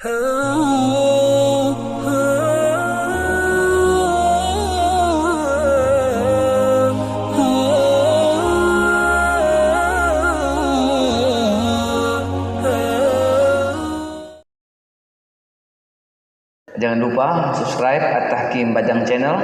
Jangan lupa subscribe At-Tahkim Bajang Channel.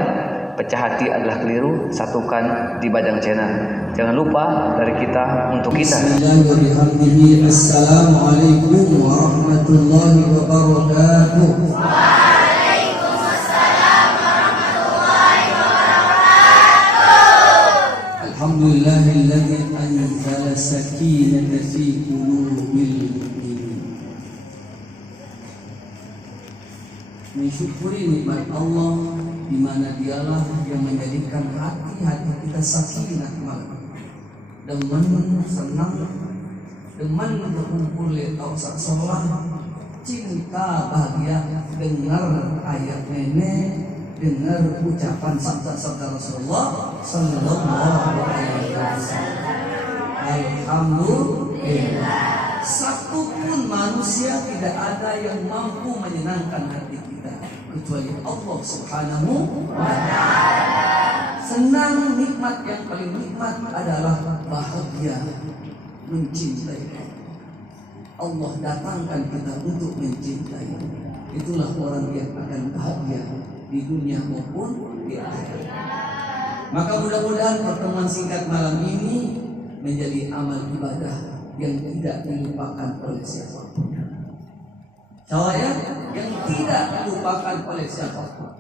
Pecah hati adalah keliru, satukan di Bajang Channel. Jangan lupa dari kita untuk kita. Bismillahirrahmanirrahim. Assalamualaikum warahmatullahi wabarakatuh. Waalaikumsalam warahmatullahi wabarakatuh. Alhamdulillahilladzi anzala sakinata fi qulubil mu'minin. Mensyukuri nikmat Allah di mana Dialah yang menjadikan hati-hati kita sakinah malam. Demen senang, demen berkumpul atau sholat, cinta bahagia dengar ayat nenek, dengar ucapan sabda-sabda Rasulullah Sallallahu Alaihi Wasallam. Alhamdulillah. Satu pun manusia tidak ada yang mampu menyenangkan hati kita kecuali Allah Subhanahu wa Ta'ala. Senang, nikmat yang paling nikmat adalah bahagia mencintai Allah. Datangkan kita untuk mencintai. Itulah orang yang akan bahagia di dunia maupun di akhirat. Maka mudah-mudahan pertemuan singkat malam ini menjadi amal ibadah yang tidak dilupakan oleh siapapun. Saya yang tidak dilupakan oleh siapapun.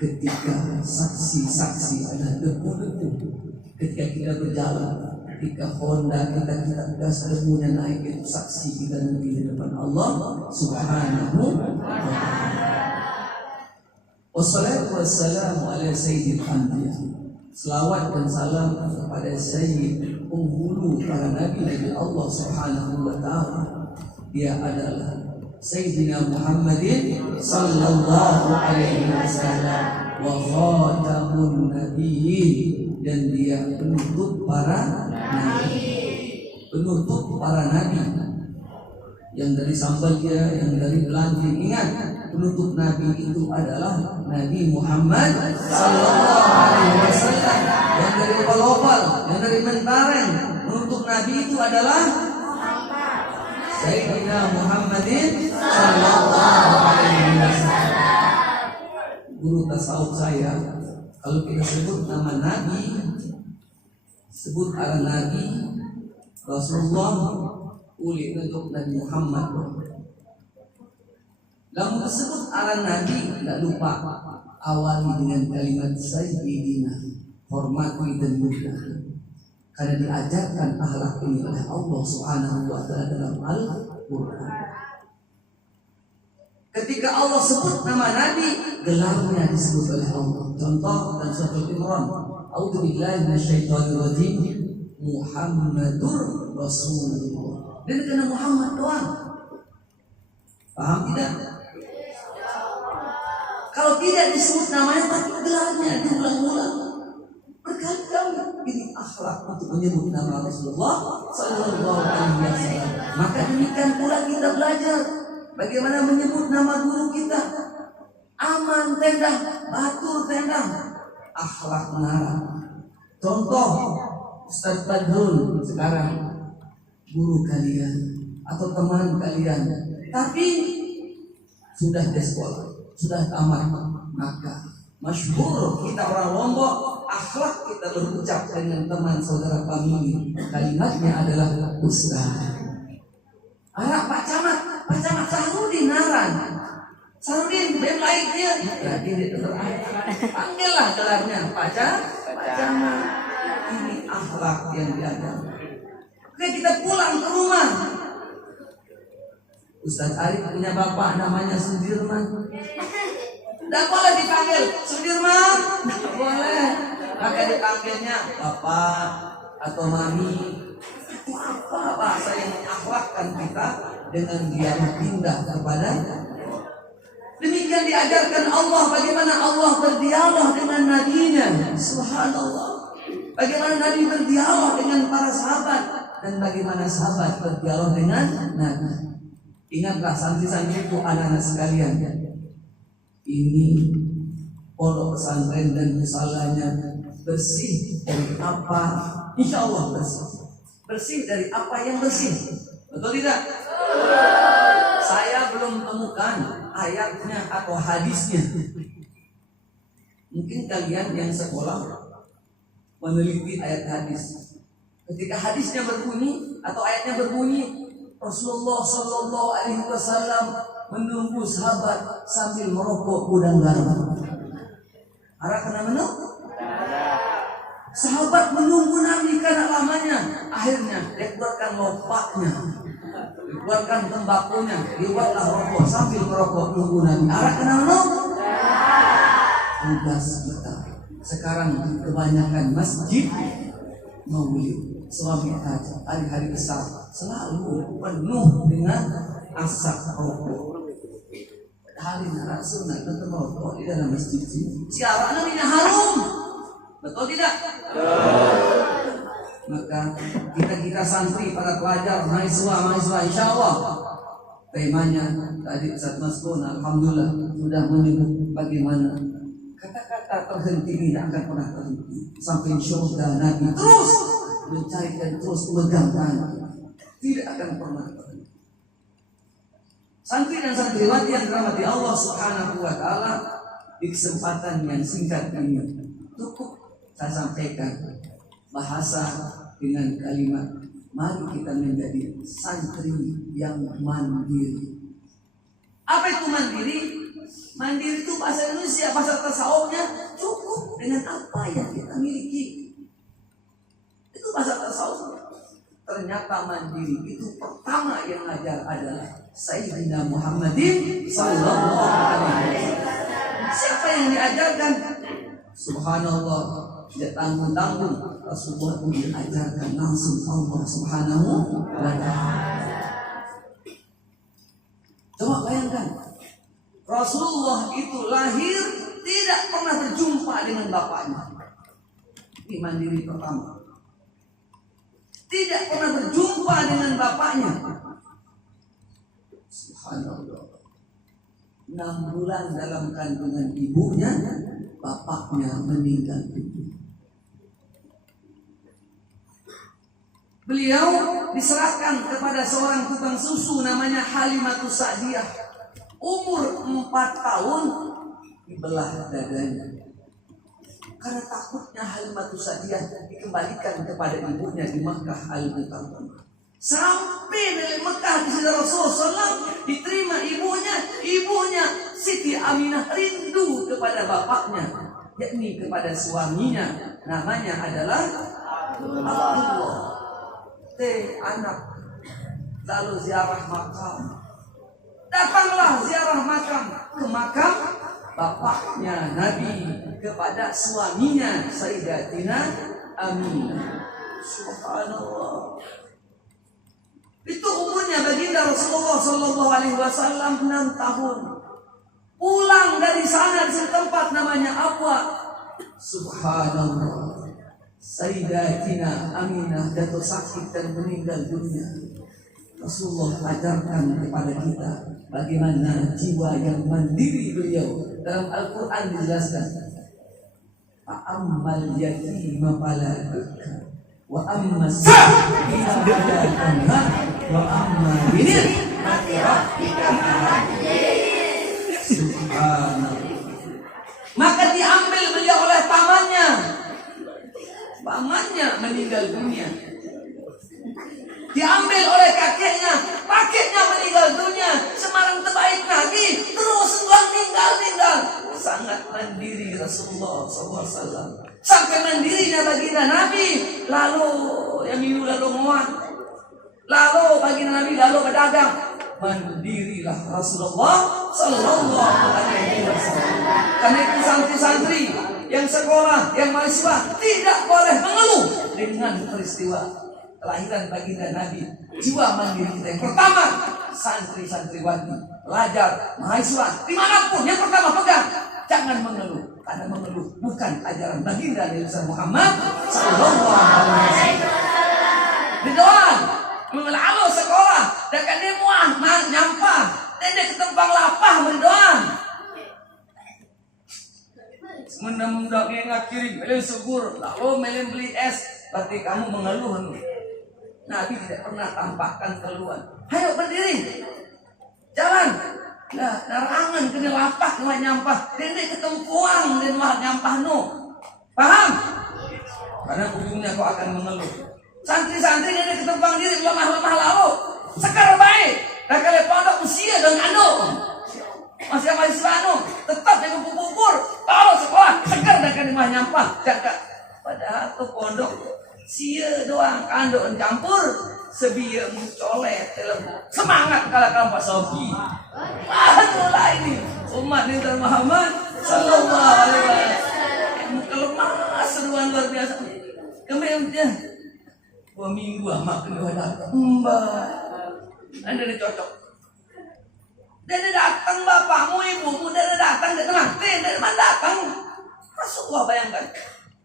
Ketika saksi-saksi adalah debu-debu, ketika kita berjalan, ketika Honda kita gas debunya naik, itu saksi kita nanti di depan Allah Subhanahu wa Ta'ala. Wassalatu wassalamu ala sayyidil anbiya. Selawat dan salam kepada Sayyid penghulu para nabi dari Allah Subhanahu wa Ta'ala. Dia adalah Sayyidina Muhammadin sallallahu alaihi wasallam wa khatamun nabiyyin, dan dia penutup para nabi. Penutup para nabi. Yang dari Sambalja, yang dari Belanjing. Ingat, penutup nabi itu adalah Nabi Muhammad sallallahu alaihi wasallam. Yang dari Opal-Opal, yang dari Mentareng, penutup nabi itu adalah Sayyidina Muhammadin sallallahu alaihi wasallam. Guru tasawuf saya, kalau kita sebut nama nabi, sebut arah nabi Rasulullah, uli untuk Nabi Muhammad. Lalu tersebut arah nabi, tidak lupa awali dengan kalimat Sayyidina, hormati dan mudah. Karena diajarkan akhlak ini oleh Allah Subhanahu wa Ta'ala dalam Al-Quran. Ketika Allah sebut nama nabi, gelarnya disebut oleh Allah. Contoh dalam surah Al-Imran, A'udzubillahi minasyaitonir rajim, Muhammadur Rasulullah. Dan karena Muhammad doang. Paham tidak? Kalau tidak disebut namanya, tapi gelarnya diulang-ulang berkali-kali. Ini akhlak untuk menyebut nama Rasulullah sallallahu alaihi wasallam. Maka demikian pula kita belajar bagaimana menyebut nama guru kita. Aman tenda, batur tenda, akhlak menara. Contoh Ustaz Badrun sekarang guru kalian atau teman kalian, tapi sudah di sekolah, sudah tamat, maka masyhur kita orang Lombok, akhlak kita berucap dengan teman saudara kami, kalimatnya adalah Ustaz. Anak Pak Camat Sahrudin Naran, Sahrudin bem lain dia, jadi dia panggillah gelarnya Pak Camat. Ini akhlak yang diajarkan. Oke, kita pulang ke rumah. Ustaz Arif punya bapak namanya Sudirman. Tidak boleh dipanggil Sudirman, tidak boleh. Maka dipanggilnya bapak atau mami. Itu apa bahasa yang mengakhlakkan kita dengan dia pindah kepada. Demikian diajarkan Allah, bagaimana Allah berdialog dengan nabinya. Subhanallah. Bagaimana Nabi berdialog dengan para sahabat, dan bagaimana sahabat berdialog dengan Nabi. Ingatlah santri-santri itu, anak-anak sekalian, ini pondok pesantren dan musallanya bersih dari apa? Insya Allah bersih. Bersih dari apa yang bersih. Betul tidak? Saya belum temukan ayatnya atau hadisnya. Mungkin kalian yang sekolah meneliti ayat hadis. Ketika hadisnya berbunyi atau ayatnya berbunyi, Rasulullah Shallallahu Alaihi Wasallam menunggu sahabat sambil merokok gudang garam. Arah kena menung? Sahabat menunggu Nabi karena lamanya. Akhirnya dia keluarkan lopaknya, dikeluarkan tembakunya, dibuatlah rokok sambil merokok nunggu Nabi. Arah kena menung? Tugas kita sekarang kebanyakan masjid maulid. Suami aja hari-hari besar selalu penuh dengan asap rokok. Hari sunnah tetap merokok di dalam masjid. Siapa namanya harum? Betul tidak? Maka kita santri, para pelajar, mahasiswa, insya Allah temanya tadi Ustaz Maskun alhamdulillah sudah menyebut bagaimana kata-kata terhenti tidak akan pernah terhenti sampai surga Nabi terus mencari dan terus megangkan, tidak akan pernah terhenti. Santri dan santriwati yang dirahmati Allah Subhanahu wa taala, di kesempatan yang singkat ini cukup saya sampaikan bahasa dengan kalimat, mari kita menjadi santri yang mandiri. Apa itu mandiri? Mandiri itu bahasa Indonesia, bahasa tasawufnya cukup dengan apa yang kita miliki. Itu bahasa tasawuf. Ternyata mandiri itu pertama yang ngajar adalah Sayyidina Muhammadin sallallahu alaihi wasallam. Siapa yang diajarkan? Subhanallah, tidak tanggung-tanggung. Rasulullah pun diajarkan langsung Allah Subhanahu wa taala. Coba bayangkan, Rasulullah itu lahir tidak pernah berjumpa dengan bapaknya. Ini mandiri pertama. Tidak pernah berjumpa dengan bapaknya. Subhanallah. 6 bulan dalam kandungan ibunya, bapaknya meninggal dunia. Beliau diserahkan kepada seorang tukang susu namanya Halimatus Sa'diyah. Umur 4 tahun dibelah dadanya. Karena takutnya Halimatus Sa'diyah dikembalikan kepada ibunya di Makkah Al-Mukarramah. Sampai dari Mekah di sini Rasulullah SAW diterima ibunya Siti Aminah rindu kepada bapaknya, yakni kepada suaminya, namanya adalah Abdullah. Anak lalu ziarah makam. Datanglah ziarah makam ke makam bapaknya Nabi kepada suaminya Sayyidatina Aminah. Subhanallah. Itu umurnya baginda Rasulullah Sallallahu Alaihi Wasallam 6 tahun. Pulang dari sana di tempat namanya Abwa. Subhanallah. Sayyidatina Aminah jatuh sakit dan meninggal dunia. Rasulullah ajarkan kepada kita bagaimana jiwa yang mandiri beliau. Dalam Al-Quran dijelaskan, Fa'ammal yatima fala tubka wa amma as-sa'iha fala tanhar wa amma bi ni'mati rabbika fahaddith. Subhanallah. Maka diambil beliau oleh pamannya. Pamannya meninggal dunia. Diambil oleh kakeknya meninggal dunia. Semarang terbaik Nabi terus meninggal. Sangat mandiri Rasulullah SAW. Sampai mandirinya baginda Nabi. Lalu yang minum lalu muat. Lalu baginda Nabi lalu berdagang. Mandirilah Rasulullah Sallallahu Alaihi Wasallam. Karena itu santri-santri yang sekolah, yang mahasiswa tidak boleh mengeluh dengan peristiwa kelahiran baginda Nabi. Jiwa mandiri kita yang pertama, santri-santriwati, pelajar, mahasiswa, dimanapun yang pertama pegang, jangan mengeluh. Karena mengeluh bukan ajaran baginda Nabi Muhammad Sallallahu Alaihi Wasallam. Ridwan mengeluh sekolah dekat dia muah nyampah dia ketempang lapah berdoa mudah-mudahan ingat kirim beli subur lalu melem beli es berarti kamu mengeluh. Nabi tidak pernah tampakkan keluhan. Ayo berdiri jalan nah narangan kena lapah kena nyampah dia ketempuang dan mah nyampah no paham karena ujungnya kau akan mengeluh. Santri-santri dia ketempang diri lemah-lemah lalu sekar baik dan kalau pondok usia dan anu masih anu tetap dengan bubur kalau sekolah segar dan kan mah nyampah jaga padahal tuh pondok sia doang kandung campur sebia mencolet semangat kalau Pak Sofi aduh ini umat Nabi Muhammad sallallahu alaihi wasallam kelemah seruan luar biasa kemudian 2 minggu amak kedua datang mbak anda cocok dia datang bapakmu ibumu dia datang dia nanti dari mana datang Rasulullah bayangkan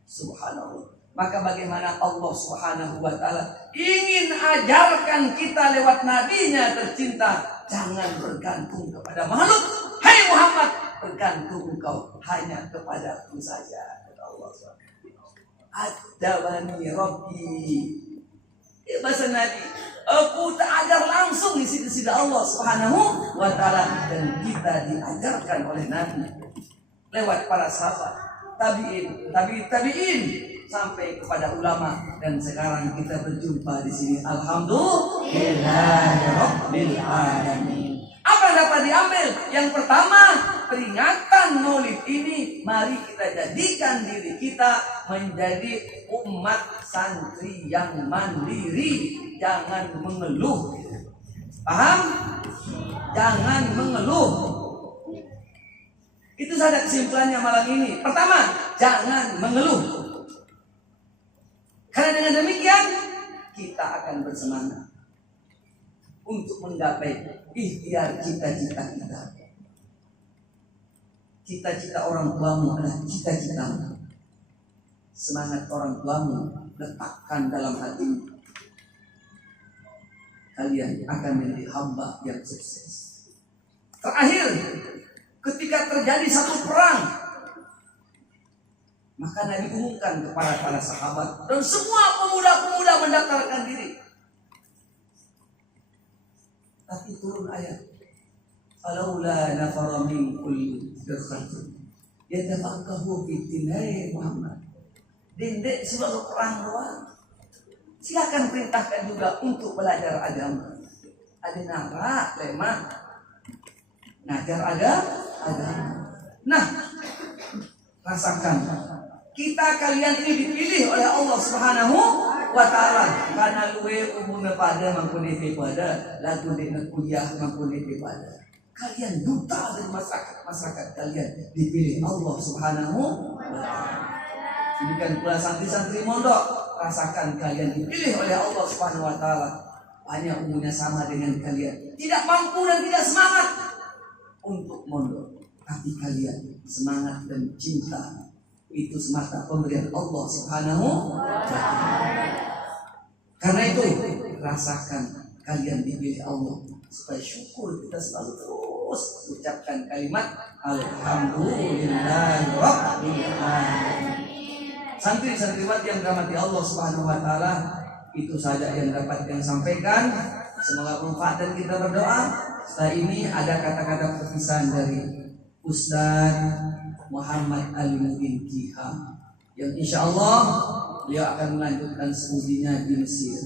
subhanallah. Maka bagaimana Allah Subhanahu wa ta'ala ingin ajarkan kita lewat nabinya tercinta, jangan bergantung kepada makhluk. Hai Muhammad, bergantung engkau hanya kepadaku saja. Kata Allah SWT. Adabani Rabbi. Bahasa Nabi, aku tak ajar langsung di sisi Allah Subhanahu wa ta'ala, dan kita diajarkan oleh Nabi lewat para sahabat, tabi'in sampai kepada ulama, dan sekarang kita berjumpa di sini. Alhamdulillahirabbil alamin. Apa yang dapat diambil? Yang pertama, peringatan Maulid ini mari kita jadikan diri kita menjadi umat santri yang mandiri, jangan mengeluh. Paham? Jangan mengeluh. Itu saja kesimpulannya malam ini. Pertama, jangan mengeluh. Karena dengan demikian kita akan bersemangat untuk menggapai ikhtiar cita-cita kita. Cita-cita orang tuamu adalah cita-citamu. Semangat orang tuamu letakkan dalam hatimu. Kalian akan menjadi hamba yang sukses. Terakhir, ketika terjadi satu perang, maka Nabi umumkan kepada para sahabat dan semua pemuda-pemuda mendaftarkan diri. Tapi turun ayat, "Falaula nafara min kulli firqatin yatafaqahu fi dinai Muhammad." Dendek sebagai perang doang. Silakan perintahkan juga untuk belajar agama. Ada nara, lemah, ngajar agama. Nah, rasakan. Kita kalian ini dipilih oleh Allah Subhanahu wa ta'ala karena luwe umumnya pada mampu pada lagu di kuliah mampu pada. Kalian duta dari masyarakat kalian dipilih Allah Subhanahu wa ta'ala. Demikian pula santri-santri mondok, rasakan kalian dipilih oleh Allah Subhanahu wa ta'ala. Hanya umumnya sama dengan kalian, tidak mampu dan tidak semangat untuk mondok, tapi kalian semangat dan cinta. Itu semata pemberian Allah Subhanahu wa ta'ala. Karena itu rasakan kalian dipilih Allah, supaya syukur kita selalu terus ucapkan kalimat Alhamdulillahirabbil alamin. Santri-santriwati yang dirahmati Allah Subhanahu wa ta'ala, itu saja yang dapat yang sampaikan. Semoga bermanfaat dan kita berdoa. Setelah ini ada kata-kata perpisahan dari Ustaz Muhammad Ali-Mu'in Kiha, yang insya Allah beliau akan melanjutkan studinya di Mesir.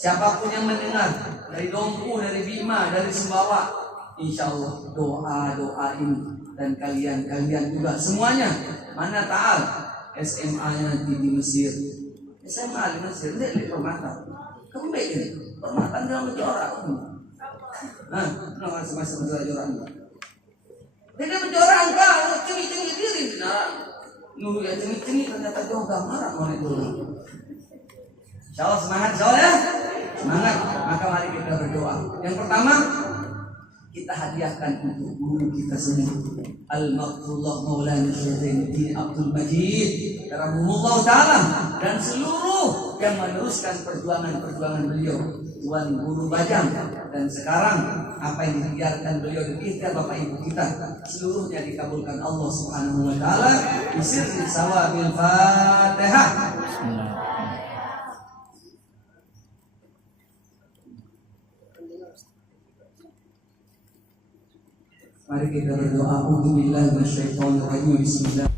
Siapapun yang mendengar dari Dompu, dari Bima, dari Sumbawa, insya Allah doa ini, dan kalian juga semuanya mana ta'al SMA-nya nanti di Mesir. SMA di Mesir, lihat permata. Kamu baik ini, permata dalam menjora. Masa-masa menjora. Dia menjora engkau, cengik-cengik diri. Nunggu ya cengik-cengik, ternyata jauh gak marah oleh dulu. Insya Allah semangat, insya Allah ya. Semangat, maka mari kita berdoa. Yang pertama, kita hadiahkan untuk guru kita semua, Al-Maqtullah Maulana Syaikhul Abdul Majid Rahimahullah Ta'ala, dan seluruh yang meneruskan perjuangan beliau Tuan Guru Bajang. Dan sekarang apa yang dibiarkan beliau dan ikhtiar Bapak Ibu kita seluruhnya dikabulkan Allah Subhanahu wa taala. Bisirri sawabil Fatihah. Mari kita berdoa. A'udzubillahi minasyaitonir rajim. Bismillah.